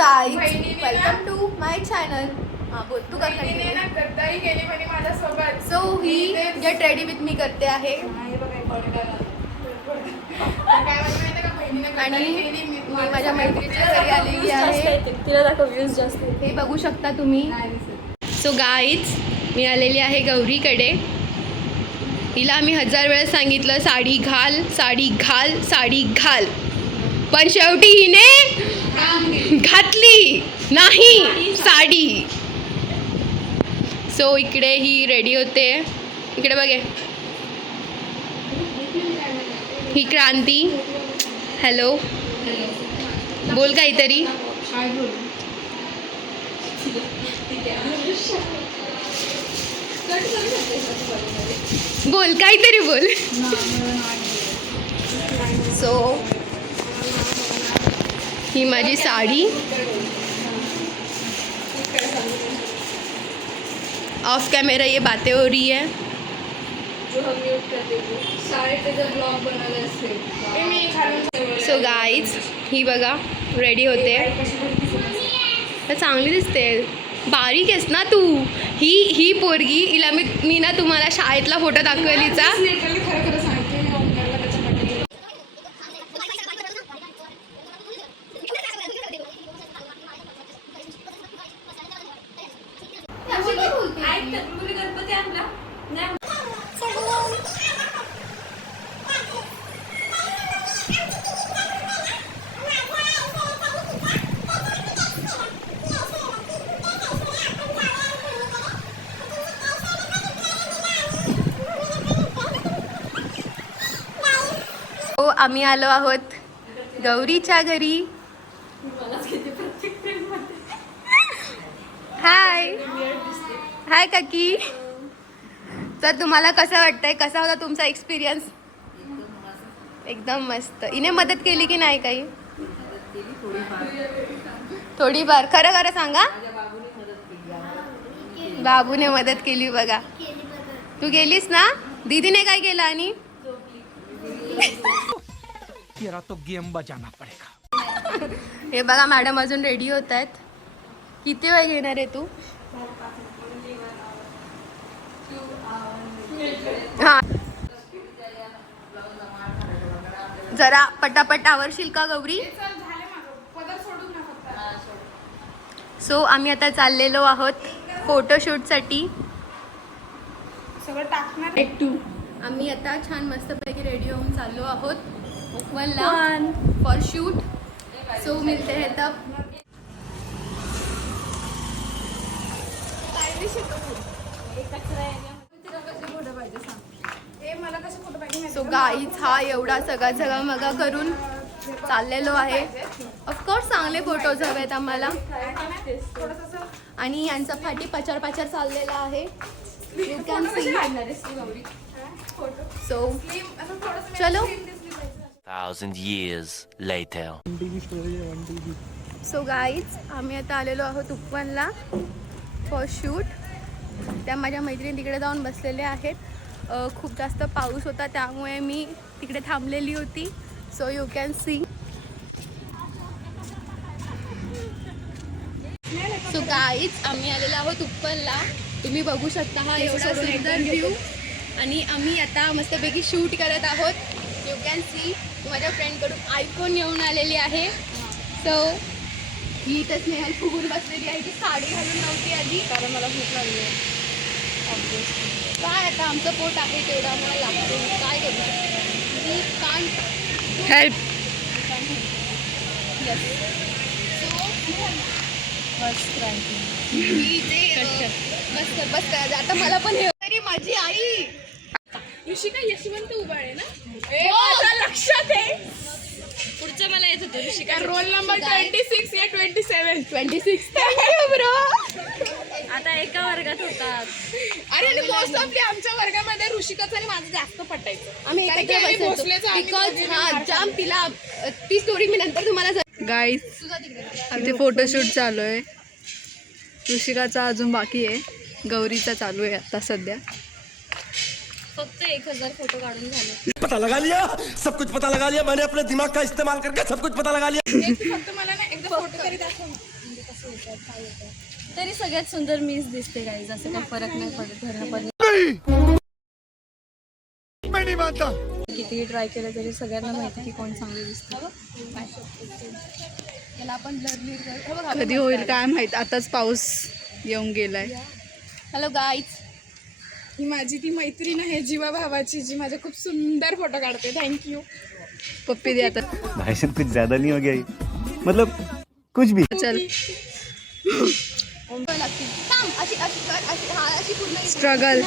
Guys welcome to my channel. बोल तू काय करते? गद्दारी केली म्हणे माझ्यासोबत. सो ही गेट रेडी विथ मी करते आहे आणि मी माझ्या मैत्रिणीच्या घरी आलेली आहे. तिला दाखव व्ह्यूज जास्त. हे बघू शकता तुम्ही. सो गाईज मी आलेली आहे गौरीकडे. हिला आम्ही 1000 वेळा सांगितलं साडी घाल साडी घाल साडी घाल, पण शेवटी हिने घातली नाही साडी. सो इकडे ही रेडी होते. इकडे बघे ही क्रांती. हॅलो बोल काहीतरी. बोल काहीतरी बोल. सो ही माझी साडी. ऑफ कैमरा ये बातें हो रही है. सो गाईज ही बघा रेडी होते. तर चांगली दिसते. बारीक आहेस ना तू. ही पोरगी हिला मी ना तुम्हाला शाळेतला फोटो दाखवलीचा. हो आम्ही आलो आहोत गौरीच्या घरी. हाय हाय काकी. तर तुम्हाला कसं वाटतंय, कसा होता तुमचा एक्सपिरियन्स? एकदम मस्त. हिने मदत केली की नाही काही? थोडीफार. खरं खरं सांगा. बाबूने मदत केली बघा. तू गेलीस ना? दीदीने काय केलं? आणि तेरा तो गेम बजाना पडेगा. हे बघा मॅडम अजून रेडी होत आहेत. किती वेळ घेणार आहे तू? हा जरा पटापट आवरशील का गौरी? सो आम्ही आता चाललेलो आहोत फोटोशूटसाठी. सगळं टाकणार. आम्ही आता छान मस्तपैकी रेडी होऊन चाललो आहोत उपवनला फॉर शूट. सो मिळते हे तब. सो गाईच हा एवढा सगळा मगा करून चाललेलो आहे. ऑफकोर्स चांगले फोटोज हवेत आम्हाला. आणि यांचा फाटी पचार पचार चाललेला आहे. You can see. सो चलो. 1,000 years later. सो गाईज आम्ही आता आलेलो आहोत उपवनला फॉर शूट. त्या माझ्या मैत्रिणी तिकडे जाऊन बसलेल्या आहेत. खूप जास्त पाऊस होता त्यामुळे मी तिकडे थांबलेली होती. So you can see. So guys आम्ही आलेलो आहोत उपवनला. तुम्ही बघू शकता हा एवढा सुंदर व्ह्यू. आणि आम्ही आता मस्तपैकी शूट करत आहोत. You can see. माझ्या फ्रेंडकडून आयफोन येऊन आलेली आहे. सो ही तर स्नेहल फुगून बसलेली आहे की साडी घालून नव्हती आधी, कारण मला भूक लागली आहे. काय आता आमचं पोट आहे तेवढं आम्हाला लागतो. काय करू? मी कांट हेल्प. बस कर आता मला पण हे. तरी माझी आई ऋषिका यशवंत उबाळे ना. माझ्या लक्षात आहे. पुढचं मला येत होतं. ऋषिका रोल नंबर 26 या 27. 26. Thank you bro. आता एका वर्गात होतात. अरे मोस्ट ऑफली आमच्या वर्गामध्ये ऋषिकाचं आणि माझं जास्त पटायचं. आम्ही एकत्र बसायचो बिकॉज हा जाम तिला ती स्टोरी मी नंतर तुम्हाला. गाईज इथे फोटोशूट चालू आहे. ऋषिकाचा अजून बाकी आहे. गौरीचा चालू आहे आता सध्या. फक्त 1000 फोटो काढून झाले. पता लगा लिया, सब कुछ पता लगा लिया मैंने अपने दिमाग का इस्तेमाल करके सब कुछ पता लगा लिया. फक्त मला ना एकदा फोटो तरी दाखव. तरी सगळ्यात सुंदर मीच दिसते गाईज, असं काही फरक नाही पडत धरणं मैं नहीं मानता। कितीही ट्राय केलं तरी सगळ्यांना माहिती की कोण चांगले दिसतं. याला आपण ब्लर कधी होईल काय माहित, आताच पाऊस येऊन गेलाय. हॅलो गाईज, ही माझी ती मैत्रीण आहे जीवा भावाची, जी माझे खूप सुंदर फोटो काढते. थँक्यू. पप्पी दे आता. भाई साहब कुछ ज्यादा नहीं हो गया ये? मतलब कुछ भी. चल. स्ट्रगल,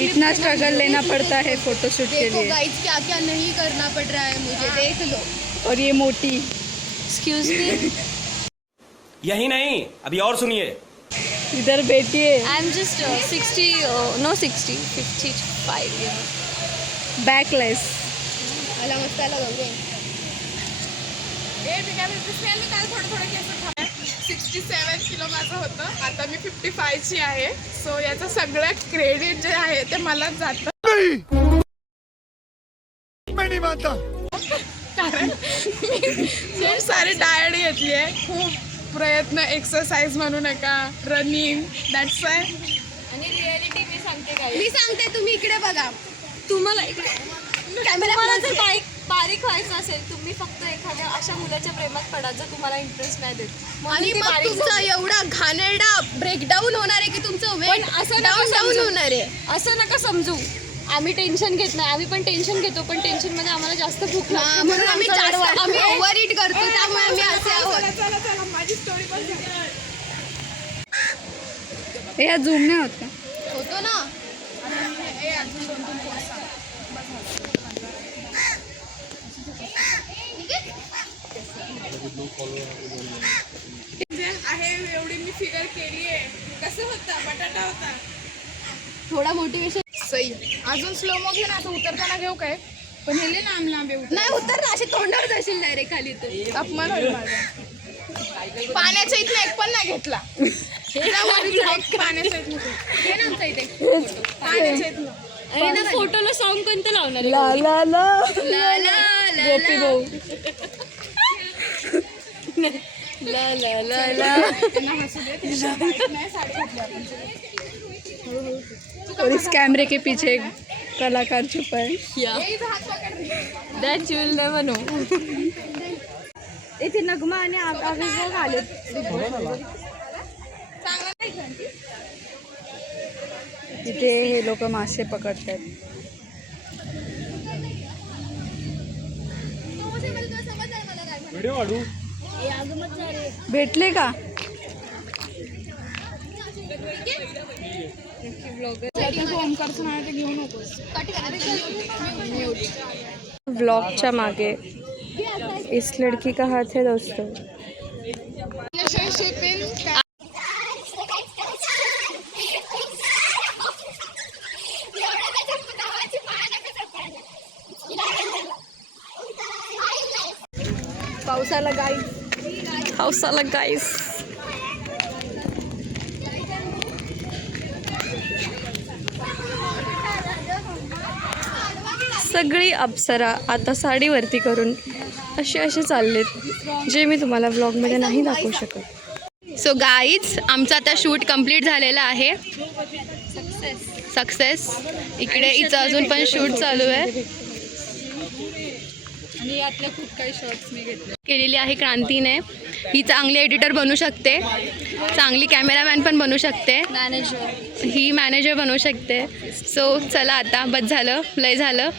इतना स्ट्रगल लेना पड़ता है फोटोशूट के देखो लिए. गाइस क्या क्या नहीं करना पड़ रहा है मुझे, देख लो. और ये मोटी, एक्सक्यूज मी, यही नहीं, अभी और सुनिए. इधर बैठिए. I am just 55 backless. मला मस्त आला गौरव. मी काय म्हणते, मी काल थोडं केस खाल्लं. 67 किलो माझं होतं, आता मी 55ची आहे. सो याचं सगळं क्रेडिट जे आहे ते मलाच जातं. मैं नहीं मानता। कारण मी खूप सारी डाएट घेतली आहे, खूप प्रयत्न, एक्सरसाइज म्हणू नका, रनिंग, दॅट्स वाय. आणि रियालिटी मी सांगते काय, मी सांगते, तुम्ही इकडे बघा. तुम्हाला तुम्हाला जर बारीक व्हायचं असेल, तुम्ही फक्त एखाद्या अशा मुलाच्या प्रेमात पडा जो तुम्हाला इंटरेस्ट नाही देत. आणि मग तुमचा एवढा घाणेरडा ब्रेकडाऊन होणार आहे की तुमचं पण वेट असं डाऊन डाऊन होणार आहे. असं नका समजू. आम्ही टेन्शन घेत नाही, आम्ही पण टेन्शन घेतो, पण टेन्शन मध्ये आम्हाला जास्त भूक लागते म्हणून आम्ही आमचा जास्त वाढ आम्ही वाढते. ओव्हर इट करतो, त्यामुळे आम्ही असे आहोत. चला माझी स्टोरी पण सांगा. हे या झूम नाही होत का? होतो ना. आहे एवढी मी फिगर केली आहे. कसं होता, बटाटा होता. थोडा मोटिवेशन सही. अजून स्लो मो घे ना, असं उतरताना घेऊ काय? पण हेले लांब लांब आहे. नाही उतर ना, असे तोंडावर जाशील डायरेक्ट खाली तू. अपमान होईल माझा. पाण्याच्या इथला एक पण नाही घेतला. पाण्याच्या इथलं हे ना आमच्या इथे पाण्याच्या इथलं. आणि फोटोला सॉन्ग कोणतं लावणार आहे? ला ला ला ला ला ला गोपी ला. भाऊ. ला ला ला ला. त्यांना हसू दे, त्यांना माहित नाही साडी घातली आपण. और इस कैमरे के पीछे एक कलाकार छुपा है. That you will never know. इथे नगमा आणि अभिषेक आले. इथे हे लोक मासे पकडतात. भेटले का? ओमकारचं नाव ते घेऊ नकोस. ब्लॉगच्या मागे इस लड़की का हाथ है दोस्तों. रिलेशनशिप इन पावसाला गाई. पावसाला गाईस. सगळी अप्सरा आता साडीवरती करून असे चाललेत, जे मी तुम्हाला व्लॉगमध्ये नाही दाखवू शकत. सो गाईज, आमचं आता शूट कंप्लीट झालेलं आहे. सक्सेस. इकडे हिचं अजून पण शूट चालू आहे. आणि यातले खूप काही शॉर्ट्स मी घेतले. केलेली आहे क्रांतीने. ही चांगली एडिटर बनू शकते, चांगली कॅमेरामॅन पण बनू शकते, मॅनेजर. ही मॅनेजर बनवू शकते. सो चला आता बस झालं, लय झालं.